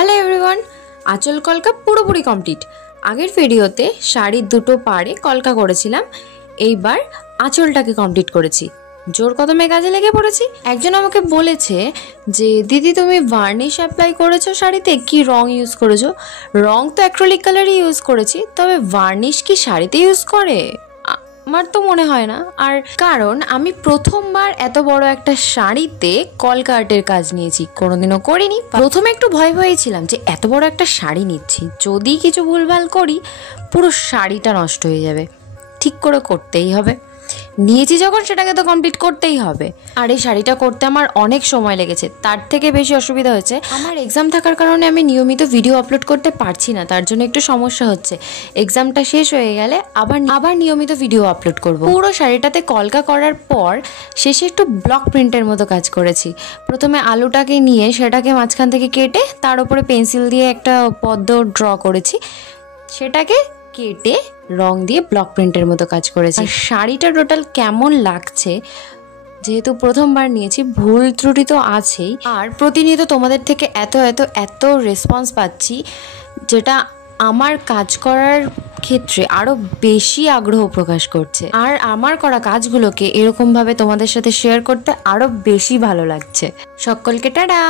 Hello everyone, আঁচল কলকা পুরোপুরি কমপ্লিট। আগের ভিডিওতে শাড়ির দুটো পাড়ে কলকা করেছিলাম, এইবার আঁচলটাকে কমপ্লিট করেছি। জোর কদমে কাজে লেগে পড়েছি। একজন আমাকে বলেছে যে দিদি তুমি ভার্নিশ অ্যাপ্লাই করেছো শাড়িতে, কি রং ইউজ করেছো? রং তো অ্যাক্রিলিক কালারই ইউজ করেছি, তবে ভার্নিশ কি শাড়িতে ইউজ করে? আমার তো মনে হয় না। আর কারণ আমি প্রথমবার এত বড় একটা শাড়িতে কলকা আর্টের কাজ নিয়েছি, কোনোদিনও করিনি। প্রথমে একটু ভয় ভয়ে ছিলাম যে এত বড় একটা শাড়ি নিচ্ছি, যদি কিছু ভুলভাল করি পুরো শাড়িটা নষ্ট হয়ে যাবে। ঠিক করে করতেই হবে, নিয়েছি যখন সেটাকে তো কমপ্লিট করতেই হবে। আর এই শাড়িটা করতে আমার অনেক সময় লেগেছে, তার থেকে বেশি অসুবিধা হয়েছে আমার এক্সাম থাকার কারণে আমি নিয়মিত ভিডিও আপলোড করতে পারছি না, তার জন্য একটু সমস্যা হচ্ছে। এক্সামটা শেষ হয়ে গেলে আবার নিয়মিত ভিডিও আপলোড করব। পুরো শাড়িটাতে কলকা করার পর শেষে একটু ব্লক প্রিন্টের মতো কাজ করেছি। প্রথমে আলুটাকে নিয়ে সেটাকে মাঝখান থেকে কেটে তার উপরে পেন্সিল দিয়ে একটা পদ্ম ড্র করেছি, সেটাকে কেটে রং দিয়ে ব্লক প্রিন্টের মতো কাজ করেছি। শাড়িটা টোটাল কেমন লাগছে, যেহেতু প্রথমবার নিয়েছি ভুল ত্রুটি তো আছেই, আর প্রতিনিয়ত তোমাদের থেকে এত রেসপন্স পাচ্ছি, যেটা আমার কাজ করার ক্ষেত্রে আরো বেশি আগ্রহ প্রকাশ করছে। আর আমার করা কাজগুলোকে এরকমভাবে তোমাদের সাথে শেয়ার করতে আরো বেশি ভালো লাগছে। সকলকে টাটা।